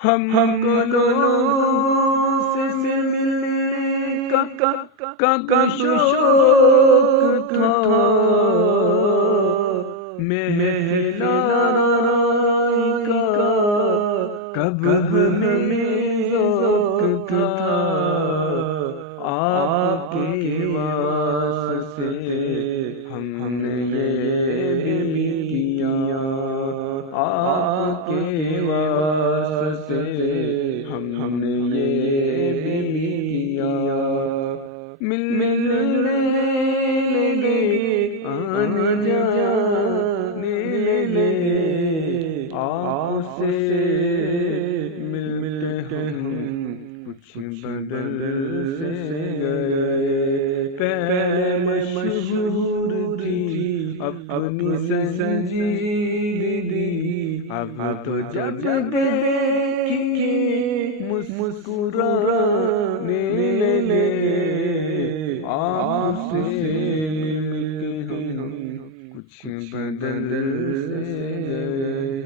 ہم کو لوگوں سے ملنے کا شوق تھا، محفل آرائی کا کب ہمیں ذوق تھا، آپ کے واسطے ہم نے یہ بھی کیا، آپ کے واسطے ہم نے یہ بھی کیا، ملنے لگے آنے جانے لگے، آپ سے مل کے ہم کچھ بدل سے گئے، پہلے مشہور تھی اپنی سنجیدگی، اب تو جب دیکھیں مسکرانے لگے، آپ سے مل کے ہم کچھ بدل سے گئے۔